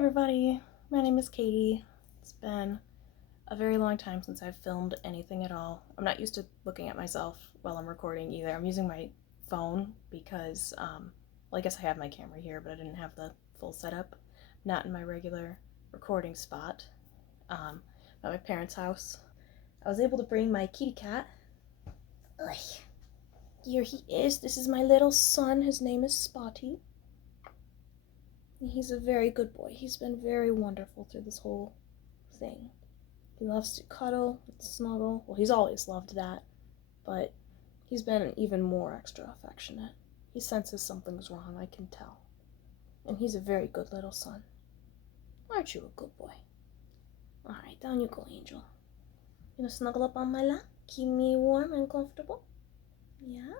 everybody, my name is Katie. It's been a very long time since I've filmed anything at all. I'm not used to looking at myself while I'm recording either. I'm using my phone because, well, I guess I have my camera here, but I didn't have the full setup. Not in my regular recording spot. At my parents' house. I was able to bring my kitty cat. Ugh. Here he is. This is my little son. His name is Spotty. He's a very good boy. He's been very wonderful through this whole thing. He loves to cuddle and snuggle. Well, he's always loved that, but he's been even more extra affectionate. He senses something's wrong, I can tell. And he's a very good little son. Aren't you a good boy? Alright, down you go, Angel. You gonna snuggle up on my lap? Keep me warm and comfortable? Yeah?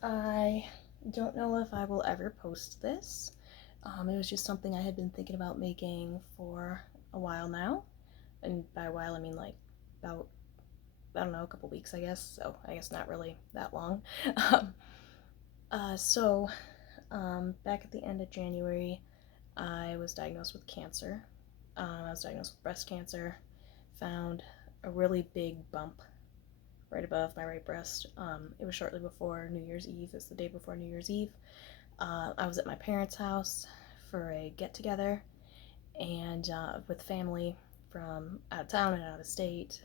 I don't know if I will ever post this. It was just something I had been thinking about making for a while now. And by a while, I mean like about, I don't know, a couple weeks, I guess. So I guess not really that long. Back at the end of January, I was diagnosed with cancer. I was diagnosed with breast cancer, found a really big bump right above my right breast. It was shortly before New Year's Eve. It's the day before New Year's Eve. I was at my parents' house for a get-together, and with family from out of town and out of state,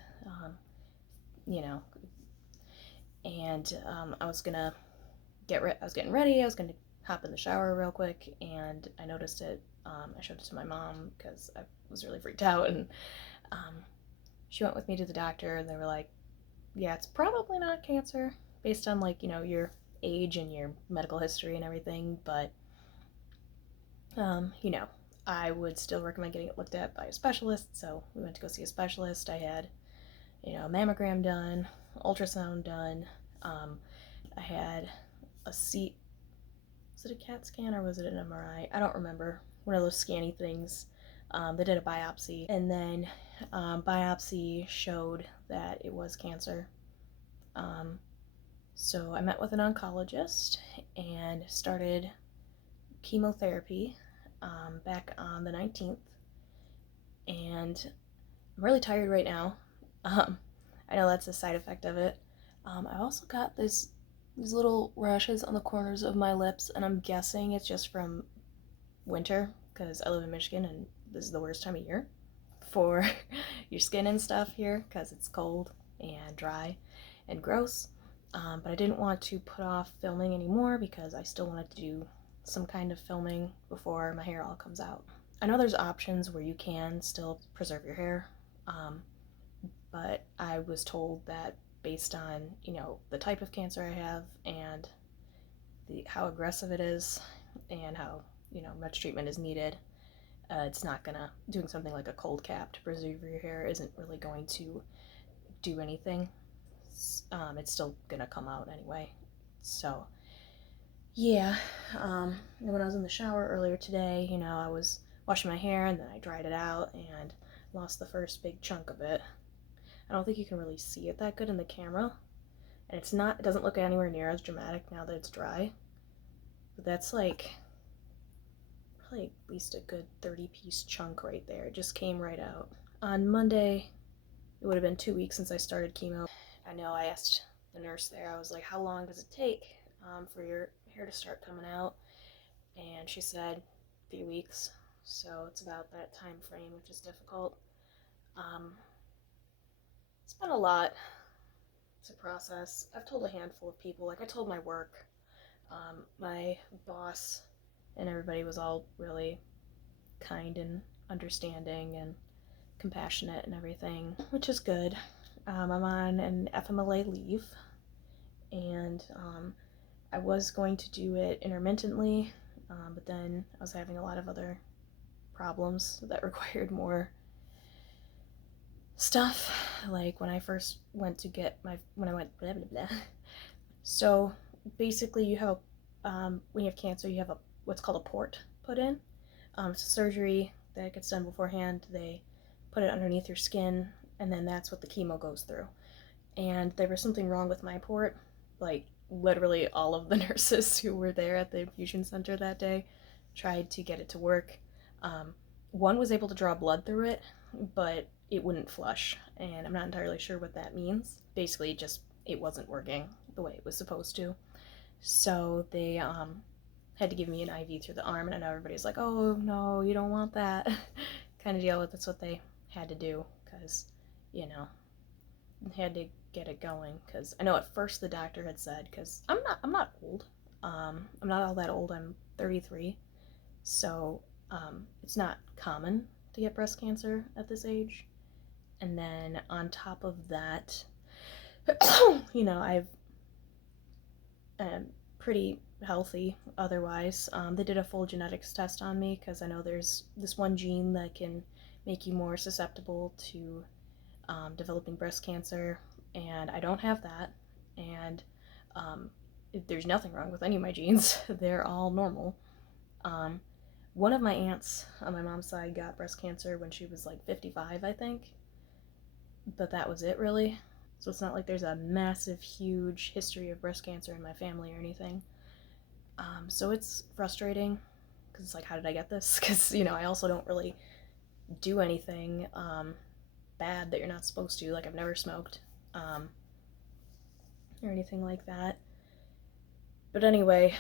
and I was gonna I was getting ready. I was gonna hop in the shower real quick, and I noticed it. I showed it to my mom because I was really freaked out, and she went with me to the doctor, and they were like, "Yeah, it's probably not cancer based on your age and your medical history and everything, but I would still recommend getting it looked at by a specialist." So we went to go see a specialist. I had a mammogram done, ultrasound done. I had a CT. Was it a CAT scan or was it an MRI? I don't remember. One of those scanny things. They did a biopsy, and then biopsy showed that it was cancer. So I met with an oncologist and started chemotherapy back on the 19th, and I'm really tired right now. I know that's a side effect of it. I also got these little rashes on the corners of my lips, and I'm guessing it's just from winter because I live in Michigan and this is the worst time of year for your skin and stuff here because it's cold and dry and gross. But I didn't want to put off filming anymore because I still wanted to do some kind of filming before my hair all comes out. I know there's options where you can still preserve your hair, but I was told that based on, the type of cancer I have and how aggressive it is and how, much treatment is needed, it's not gonna, doing something like a cold cap to preserve your hair isn't really going to do anything. It's still gonna come out anyway. So yeah, and when I was in the shower earlier today, I was washing my hair and then I dried it out and lost the first big chunk of it. I don't think you can really see it that good in the camera, and it doesn't look anywhere near as dramatic now that it's dry, but that's probably at least a good 30-piece chunk right there. It just came right out. On Monday, it would have been 2 weeks since I started chemo. I know I asked the nurse there, I was like, how long does it take for your hair to start coming out? And she said 3 weeks, so it's about that time frame, which is difficult. It's been a lot to process. I've told a handful of people, I told my work, my boss, and everybody was all really kind and understanding and compassionate and everything, which is good. I'm on an FMLA leave, and I was going to do it intermittently, but then I was having a lot of other problems that required more stuff, like when I first went to get when I went blah blah blah. So basically you have when you have cancer, you have what's called a port put in. It's a surgery that gets done beforehand. They put it underneath your skin, and then that's what the chemo goes through. And there was something wrong with my port. Like, literally all of the nurses who were there at the infusion center that day tried to get it to work. one was able to draw blood through it, but it wouldn't flush, and I'm not entirely sure what that means. Basically, just it wasn't working the way it was supposed to. So they had to give me an IV through the arm, and I know everybody's like, "Oh no, you don't want that," kind of deal. That's what they had to do because, you know, had to get it going. Because I know at first the doctor had said, because I'm not old, I'm not all that old. I'm 33, so it's not common to get breast cancer at this age. And then on top of that, you know, I'm pretty healthy otherwise. They did a full genetics test on me because I know there's this one gene that can make you more susceptible to developing breast cancer, and I don't have that. And um, there's nothing wrong with any of my genes, they're all normal. Um, one of my aunts on my mom's side got breast cancer when she was like 55, I think, but that was it really. So it's not like there's a massive, huge history of breast cancer in my family or anything. So it's frustrating because it's like, how did I get this? Because, you know, I also don't really do anything bad that you're not supposed to. Like, I've never smoked or anything like that. But anyway,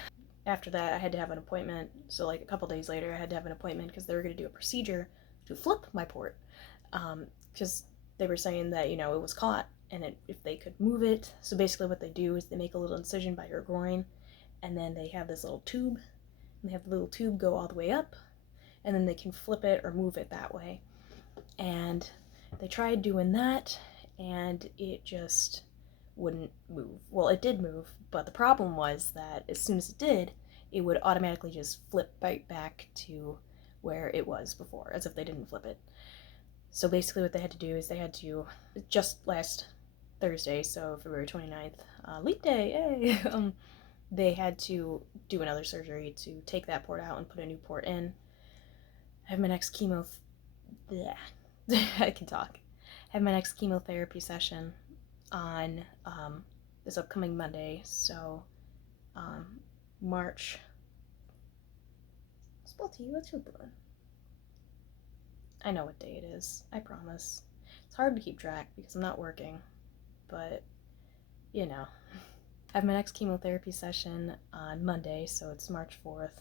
after that, I had to have an appointment. So, like, a couple days later, I had to have an appointment because they were going to do a procedure to flip my port. Because they were saying that, you know, it was caught and if they could move it. So basically, what they do is they make a little incision by your groin, and then they have this little tube, and they have the little tube go all the way up, and then they can flip it or move it that way. And they tried doing that, and it just wouldn't move. Well, it did move, but the problem was that as soon as it did, it would automatically just flip right back to where it was before, as if they didn't flip it. So basically what they had to do is they had to, just last Thursday, so February 29th, leap day, yay! They had to do another surgery to take that port out and put a new port in. I have my next I can talk. I have my next chemotherapy session on this upcoming Monday, so March. Spotty, what you doing? I know what day it is, I promise. It's hard to keep track because I'm not working, but you know. I have my next chemotherapy session on Monday, so it's March 4th.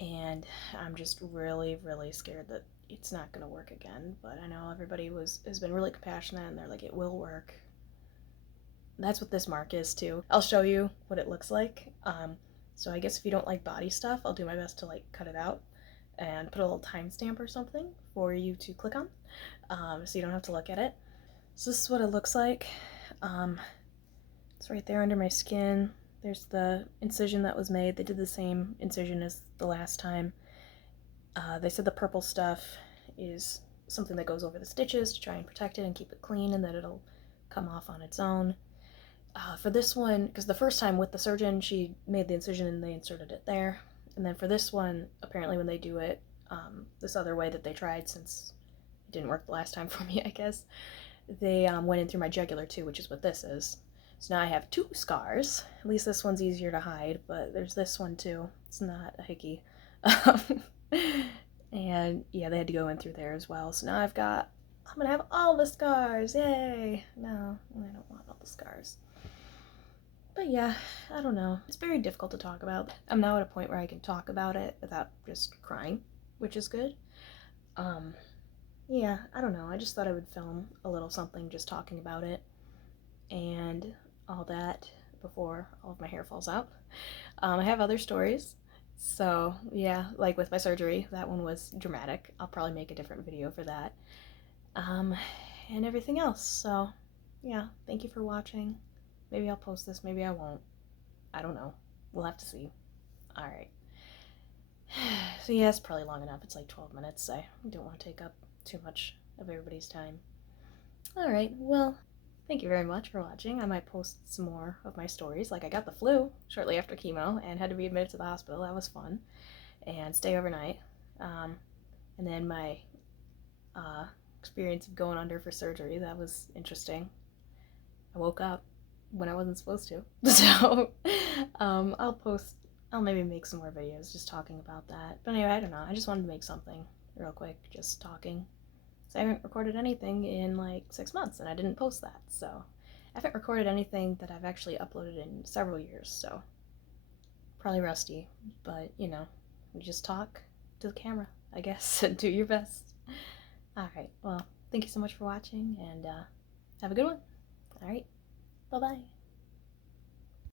And I'm just really, really scared that it's not going to work again. But I know everybody has been really compassionate, and they're like, it will work. That's what this mark is too. I'll show you what it looks like. So I guess if you don't like body stuff, I'll do my best to like cut it out and put a little timestamp or something for you to click on, so you don't have to look at it. So this is what it looks like. It's right there under my skin. There's the incision that was made. They did the same incision as the last time. They said the purple stuff is something that goes over the stitches to try and protect it and keep it clean, and that it'll come off on its own. For this one, because the first time with the surgeon, she made the incision and they inserted it there. And then for this one, apparently when they do it this other way that they tried, since it didn't work the last time for me, I guess, they went in through my jugular too, which is what this is. So now I have two scars. At least this one's easier to hide, but there's this one too. It's not a hickey. And yeah, they had to go in through there as well. So now I'm gonna have all the scars. Yay! No, I don't want all the scars. But yeah, I don't know. It's very difficult to talk about. I'm now at a point where I can talk about it without just crying, which is good. Yeah, I don't know. I just thought I would film a little something just talking about it and all that before all of my hair falls out. I have other stories. So yeah, like with my surgery, that one was dramatic. I'll probably make a different video for that. And everything else. So yeah, thank you for watching. Maybe I'll post this, maybe I won't. I don't know. We'll have to see. Alright. So yeah, it's probably long enough. It's like 12 minutes. I don't want to take up too much of everybody's time. Alright, well, thank you very much for watching. I might post some more of my stories. Like, I got the flu shortly after chemo and had to be admitted to the hospital. That was fun. And stay overnight. And then my experience of going under for surgery. That was interesting. I woke up when I wasn't supposed to. So I'll post I'll maybe make some more videos just talking about that. But anyway, I don't know. I just wanted to make something real quick, just talking. So I haven't recorded anything in like 6 months, and I didn't post that. So I haven't recorded anything that I've actually uploaded in several years. So probably rusty, but you know, you just talk to the camera, I guess, and do your best. All right. Well, thank you so much for watching, and have a good one. All right. Bye bye.